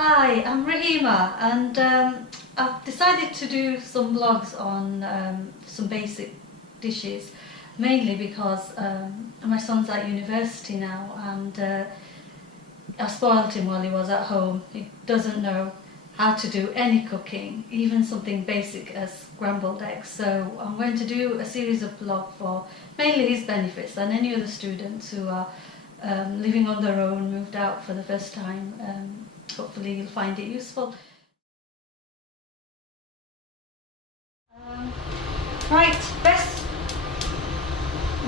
Hi, I'm Rohima and I've decided to do some vlogs on some basic dishes, mainly because my son's at university now and I spoiled him while he was at home. He doesn't know how to do any cooking, even something basic as scrambled eggs. So I'm going to do a series of vlogs for mainly his benefits and any other students who are living on their own, moved out for the first time. Hopefully you'll find it useful. Right, best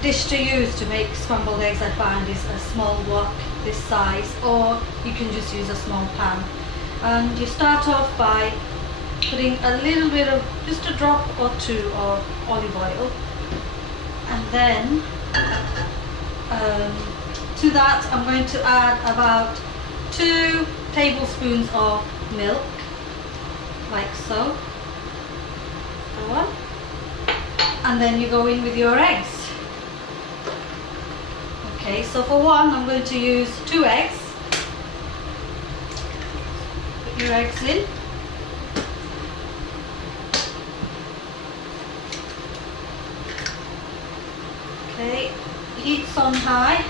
dish to use to make scrambled eggs I find is a small wok this size, or you can just use a small pan. And you start off by putting a little bit of, just a drop or two of olive oil, and then to that I'm going to add about 2 tablespoons of milk, like so. Go on. And then you go in with your eggs. Okay, so for one I'm going to use 2 eggs. Put your eggs in. Okay, heat's on high.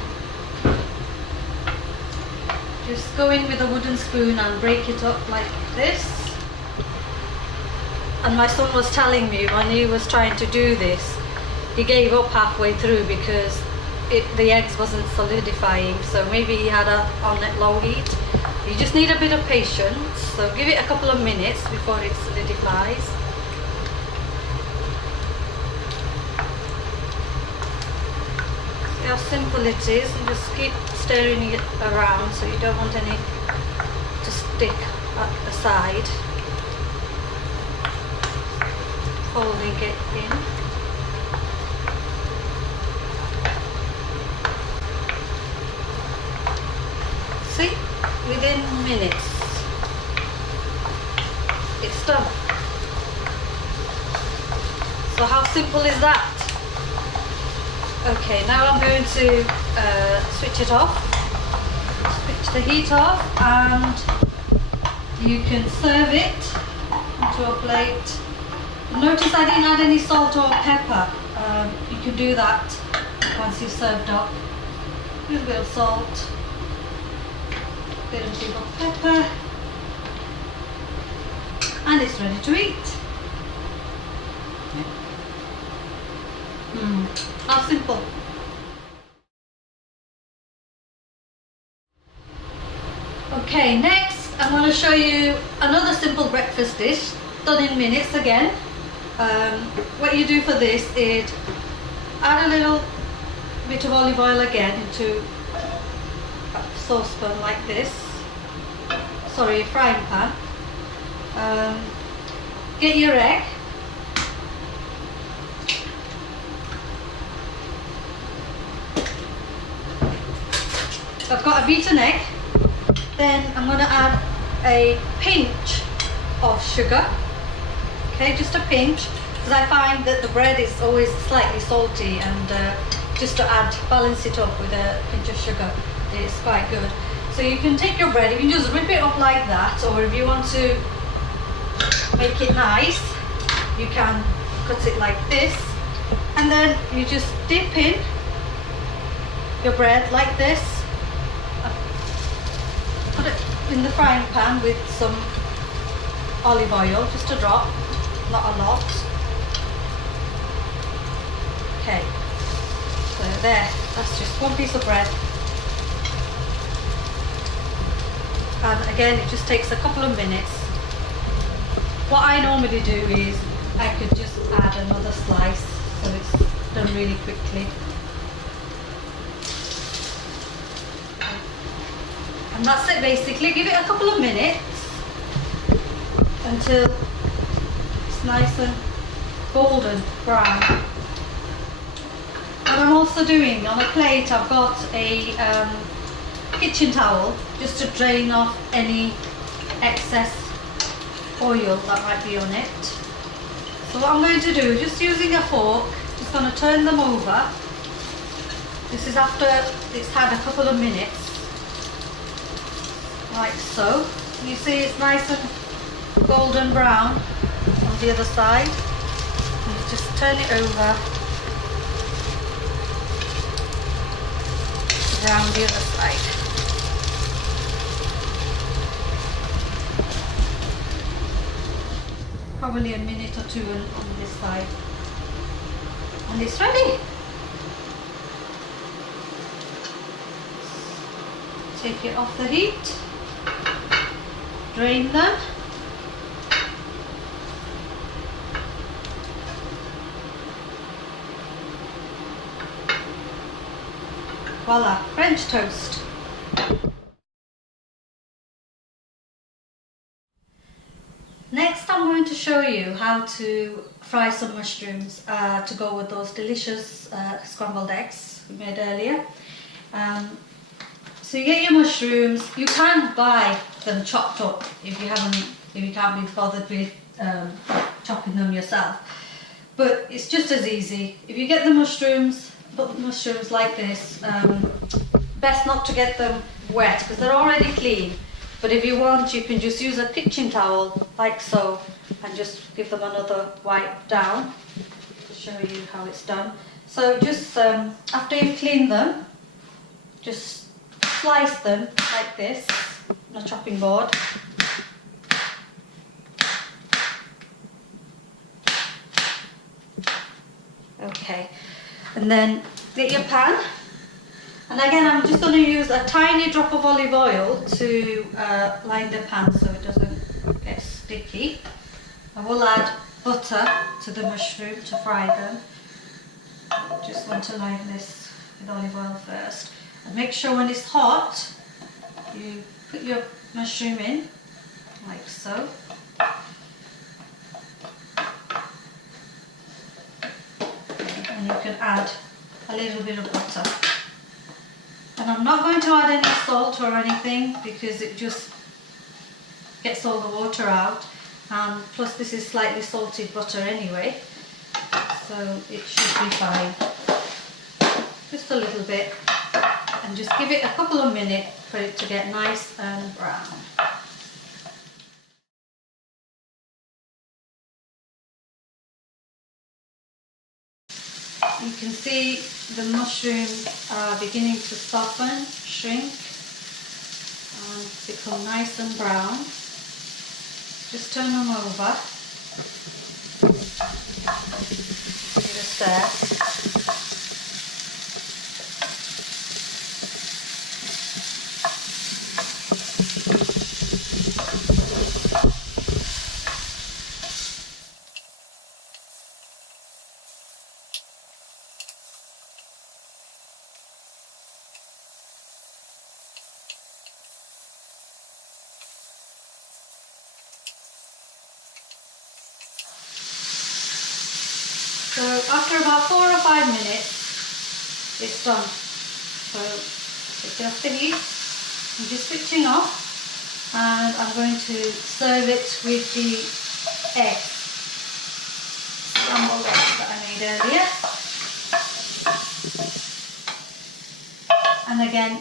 Just go in with a wooden spoon and break it up like this. And my son was telling me when he was trying to do this, he gave up halfway through because the eggs wasn't solidifying, so maybe he had on at low heat. You just need a bit of patience, so give it a couple of minutes before it solidifies. See how simple it is, and just keep stirring it around so you don't want any to stick at the side. Folding it in. See, within minutes it's done. So how simple is that? Okay, now I'm going to switch it off, switch the heat off, and you can serve it into a plate. Notice I didn't add any salt or pepper. You can do that once you've served up. A little bit of salt, a bit of pepper, and it's ready to eat. How simple. Okay, next I'm going to show you another simple breakfast dish, done in minutes again. What you do for this is add a little bit of olive oil again into a saucepan like this, sorry, a frying pan. Get your egg, I've got a beaten egg, then I'm going to add a pinch of sugar. Okay, just a pinch, because I find that the bread is always slightly salty, and just to balance it up with a pinch of sugar is quite good. So you can take your bread, you can just rip it up like that, or if you want to make it nice, you can cut it like this, and then you just dip in your bread like this, put it in the frying pan with some olive oil, just a drop, not a lot. Okay, so there, that's just one piece of bread. And again, it just takes a couple of minutes. What I normally do is I could just add another slice, so it's done really quickly. And that's it basically. Give it a couple of minutes until it's nice and golden brown. What I'm also doing on a plate, I've got a kitchen towel just to drain off any excess oil that might be on it. So what I'm going to do, just using a fork, just going to turn them over. This is after it's had a couple of minutes, like so. You see it's nice and golden brown on the other side. You just turn it over around the other side. Probably a minute or two on this side. And it's ready. Take it off the heat. Drain them. Voila, French toast. Next I'm going to show you how to fry some mushrooms to go with those delicious scrambled eggs we made earlier. So you get your mushrooms. You can buy them chopped up if you can't be bothered with chopping them yourself. But it's just as easy. If you get the mushrooms, put the mushrooms like this. Best not to get them wet because they're already clean. But if you want, you can just use a kitchen towel like so and just give them another wipe down to show you how it's done. So just after you've cleaned them, just slice them like this on a chopping board. Okay, and then get your pan, and again I'm just going to use a tiny drop of olive oil to line the pan so it doesn't get sticky. I will add butter to the mushroom to fry them. Just want to line this with olive oil first. And make sure when it's hot, you put your mushroom in, like so. And you can add a little bit of butter. And I'm not going to add any salt or anything because it just gets all the water out. And plus this is slightly salted butter anyway, so it should be fine. Just a little bit. And just give it a couple of minutes for it to get nice and brown. You can see the mushrooms are beginning to soften, shrink and become nice and brown. Just turn them over. Give it a stir. So after about 4 or 5 minutes, it's done. So take it off the heat. I'm just switching off, and I'm going to serve it with the eggs, scrambled eggs that I made earlier. And again,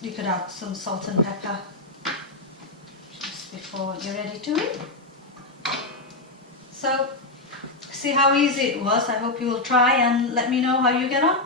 you could add some salt and pepper just before you're ready to eat. So. See how easy it was. I hope you will try and let me know how you get on.